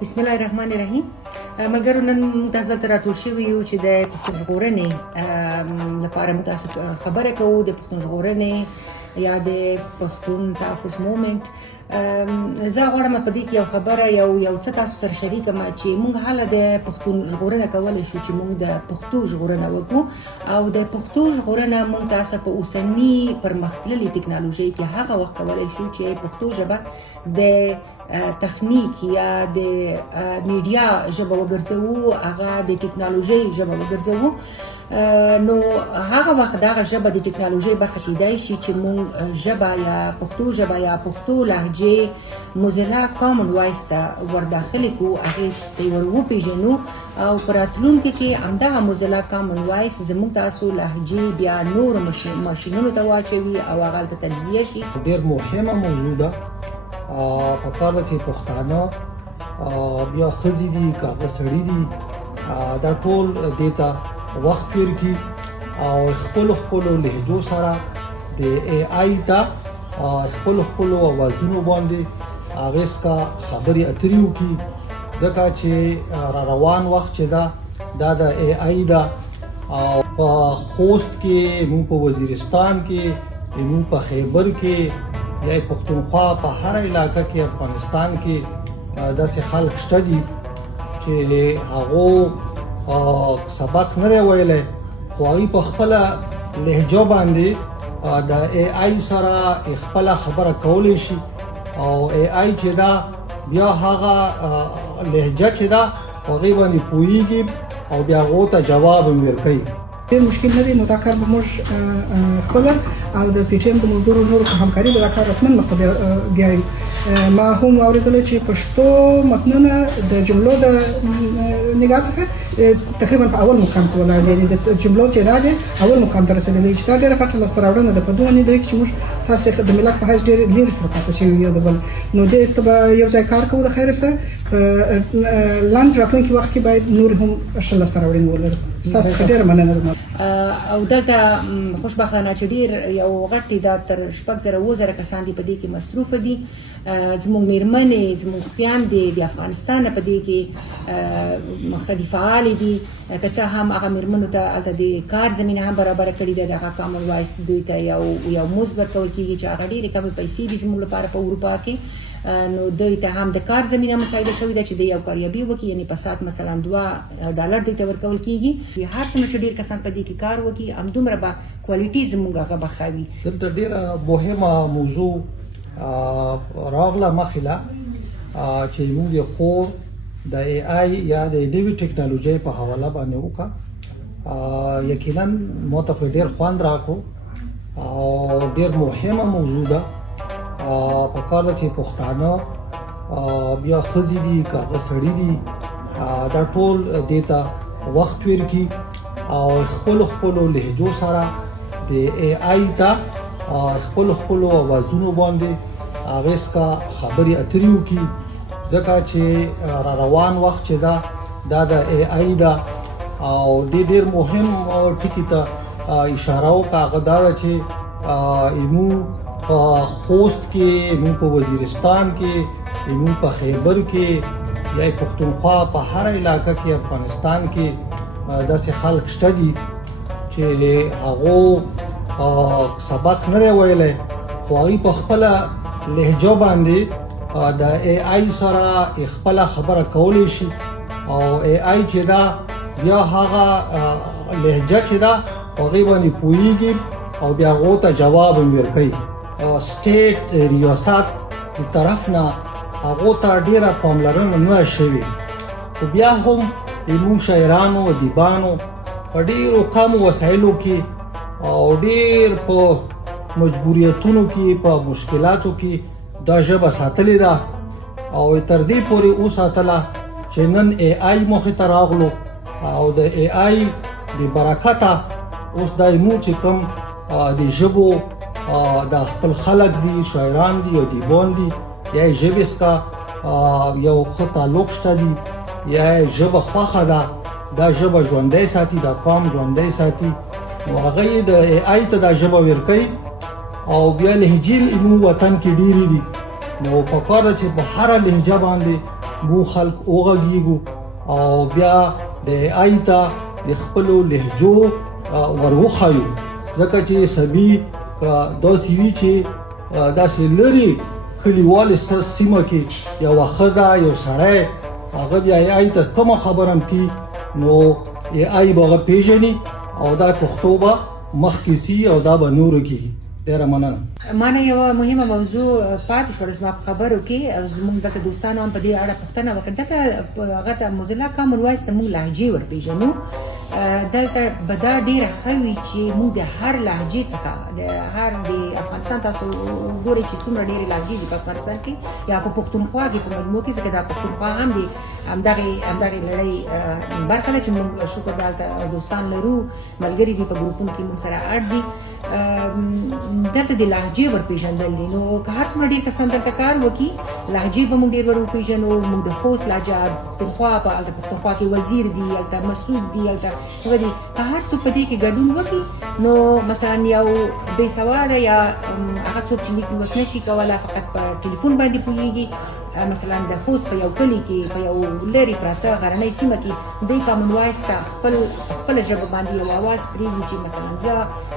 بسم الله الرحمن الرحیم. ملګرو نن موږ تاسو ته راټول شوي یو چې د پښتون ژغورنې لپاره موږ تاسو خبره کوو د پښتون ژغورنې یا د پښتون تحفظ مومنت. زه غواړم په دې کې یو خبره یو څه تاسو سره شریکم چې موږ حاله د پښتون ژغورنه کولای شو چې موږ د پښتو ژغورنه وکړو او د پښتو ژغورنه موږ تاسو په اوسنی پرمختللي ټکنالوژي کې هغه وخت کولای شو چې پښتو ژبه د تخنیک یا د میډیا ژبه وګرځوو، هغه د ټکنالوژي ژبه وګرځوو. نو هغه وخت دغه ژبه د ټکنالوژي برخه کېدای شي چې موږ ژبه یا پښتو ژبه یا پښتو لهجې موزیلا کامن وایس ته ورداخلې کړو، هغې ته یې ور وپېژنو او په راتلونکي کې همدغه موزیلا کامن وایس زموږ تاسو لهجې بیا نورو ماشینونو ته واچوي او هغه هلته تجزیه شي. ډېر مهمه موضوع ده. په کار ده چې پښتانه بیا ښځې دي که هغه سړي دي دا ټول دې ته وخت تېر کړي او خپلو لهجو سره د ای آی ته خپلو اوازونو باندې هغې څخه خبرې اترې وکړي، ځکه چې را روان وخت چې دا د ای آی ده. او په خوست کې موږ په وزیرستان کې موږ په خیبر کې یا پښتونخوا په هر علاقه کې افغانستان کې داسې خلک شته دي چې هغو سبق نه دی ویلی خو هغوی په خپله لهجه باندې د ای آی سره خپله خبره کولی شي او ای آی چې دا بیا هغه لهجه چې دا هغې باندې پوهیږي او بیا هغو ته جواب هم ورکوي. ډېر مشکل نه دی، نو دا کار به موږ خپله او د پی ټي ایم د ملګرو نورو په همکاري به دا کار حتما مخته بیایو. ما هم اورېدلی چې پښتو متنونه د جملو د نګاه څخه تقریبا په اول مقام کې ولاړ دي، د جملو تعداد اول مقام ته رسېدلی چې دا ډېره غټه لاسته راوړنه ده. په دغه نه دی چې موږ تاسې د ملت په حیث ډېر لرې سره پاتې شوي یو د بل، نو دې ته به یو ځای کار کوو د خیر سره. په لاندې راتلونکي وخت کې باید نور هم ښه لاسته راوړنې ولرو. ستاسو څخه ډېره مننه ده. او دلته خوشبختانه چې ډېر یو غټ تعداد تر 6,000 کسان دي په دې کې مصروفه دي. زموږ میرمنې زموږ خویندې د افغانستان په دې کې ښه فعالې دي، که څه هم هغه میرمنو ته هلته د کار زمینه هم برابره کړې ده. دغه کامن وایس دوی ته یو مزد ورکول کېږي چې هغه ډېرې کمې پیسې دي زموږ لپاره په اروپا کې. نو دوی ته هم د کار زمینه مساعده شوې ده چې د یو کاریابي وکړي، یعنې په ساعت مثلا $2 دوی ته ورکول کېږي. هر څومره چې ډېر کسان په دې کې کار وکړي همدومره به کوالټي زموږ هغه به ښه وي. دلته ډېره مهمه موضوع راغله مخې له چې موږ یې خور د ای آی یا د نوې ټکنالوژۍ په حواله باندې وکړه. یقینا ما ته ډېر خوند راکړو او ډېر مهمه موضوع ده. په کار ده چې پښتانه بیا ښځې دي که هغه سړي دي دا ټول دې ته وخت ورکړي او خپلو لهجو سره د ای آی ته خپلو اوازونو باندې هغې څخه خبرې اترې وکړي، ځکه چې را روان وخت چې دا د ای آی ده. او ډېر مهم ټکي ته اشاره وکړه، هغه دا ده چې موږ په خوست کې موږ په وزیرستان کې موږ په خیبر کې یا پښتونخوا په هر علاقه کې افغانستان کې داسې خلک شته دي چې هغو سبق نه دی ویلی خو هغوی په خپله لهجه باندې د ای آی سره خپله خبره کولی شي او ای آی چې دا بیا هغه لهجه چې دا هغې باندې پوهیږي او بیا هغو ته جواب هم ورکوي. سټیټ ریاست د طرف نه هغو ته ډېره پاملرنه نه شوې، خو بیا هم زموږ شاعرانو ادیبانو په ډېرو کمو وسایلو کې او ډېر په مجبوریتونو کې په مشکلاتو کې دا ژبه ساتلې ده او تر دې پورې وساتله چې نن ای آی مخې ته راغلو او د ای آی د برکته اوس دا زموږ چې کوم د ژبو دا خپل خلک دي، شاعران دي، ادیبان دي، یا ژبې څخه یو ښه تعلق شته دي یا ژبه خوښه ده، دا ژبه ژوندی ساتي، دا قام ژوندی ساتي. نو هغه یې د ای آی ته دا ژبه ورکوي او بیا لهجې زموږ وطن کې ډېرې دي. نو په کار ده چې په هره لهجه باندې مو خلک وغږیږو او بیا د آی ته د خپلو لهجو وروښایو ځکه چې سبي داسې وي چې داسې لرې کلیوالې سیمه کې یوه ښځه یو سړی هغه بیا آی ته کومه خبره هم کي نو آی به هغه پېژني او دا پښتو به مخکې سي او دا به نورو کېږي. ډېره مننه. مانه یوه مهمه موضوع پاتې شوه زما په خبرو کې او زموږ دلته دوستانو هم په دې اړه پوښتنه وکړه. دلته هغه ته موزیلا کامن وایس ته موږ لهجې ورپېژنو. دلته به دا ډېره ښه وي چې موږ د هر لهجې څخه د هر د افغانستان تاسو ګورئ چې څومره ډېرې لهجې دي په افغانستان کې یا په پښتونخوا کې په مجموع کې ځکه دا پښتونخوا هم د همدغې لړۍ برخه ده چې موږ شکر دلته دوستان لرو ملګري دي په ګروپونو کې موږ سره اړ دي. دلته د لهجې ورپېژندل دي نو که هر څومره ډېر کسان دلته کار وکړي لهجې به موږ ډېر وروپېژنو. موږ د خوست لهجه پښتونخوا هلته پښتونخوا کې وزیر دي هلته مسعود دي هلته هغه دي که هر څوک په دې کې ګډون وکړي نو مثلا یو بې سواده یا هغه څوک چې لیک لوست نشي کولی فقط په ټلیفون باندې پوهېږي مثلا د خوست په یو کلي کې په یو لرې پراته غرنۍ سیمه کې دوی کامن وایس ته خپله ژبه باندې یو اواز پرېږدي چې مثلا زه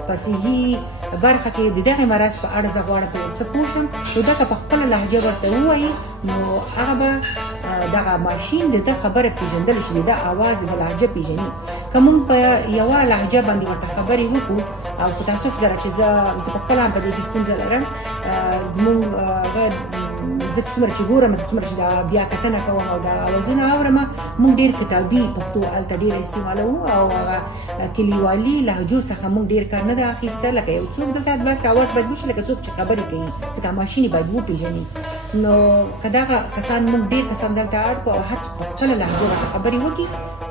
په صحي برخه کې د دغې مرض په اړه زه غواړم په یو څه پوه شم نو دا که په خپله لهجه ورته ووایي نو هغه به دغه ماشین د ده خبره پېژندلی شي د ده اواز د لهجه پېژني. که موږ په یوه لهجه باندې ورته خبرې وکړو او په تاسف سره چې زه په خپله هم په دې کې ستونزه لرم زموږ زه څومره چې ګورم زه څومره چې دا بیا کتنه کوم او دا اوازونه اورم موږ ډېر کتابي پښتو هلته ډېره استعمالوو او هغه کلیوالي لهجو څخه موږ ډېر کار نه ده اخیسته لکه یو څوک دلته بس اواز باید وشي لکه څوک چې خبرې کوي ځکه ماشین یې باید وپېژني. نو که دغه کسان موږ ډېر کسان دلته اړ کړو او هر څوک په خپله لهجه ورته خبرې وکړي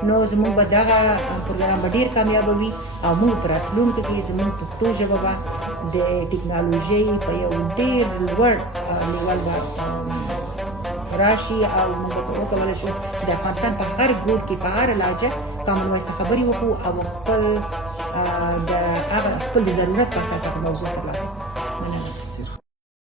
نو زموږ به دغه پروګرام به ډېر کامیابه وي او موږ په راتلونکي کې زموږ پښتو ژبه به د ټکنالوژۍ په یو ډېر لوړ لیول به راشي او موږ وکولی شو چې د افغانستان په هر ګوټ کې په هره لهجه کامن وایس ته خبرې وکړو او خپل د ضرورت په اساس موضوع ترلاسه کړو.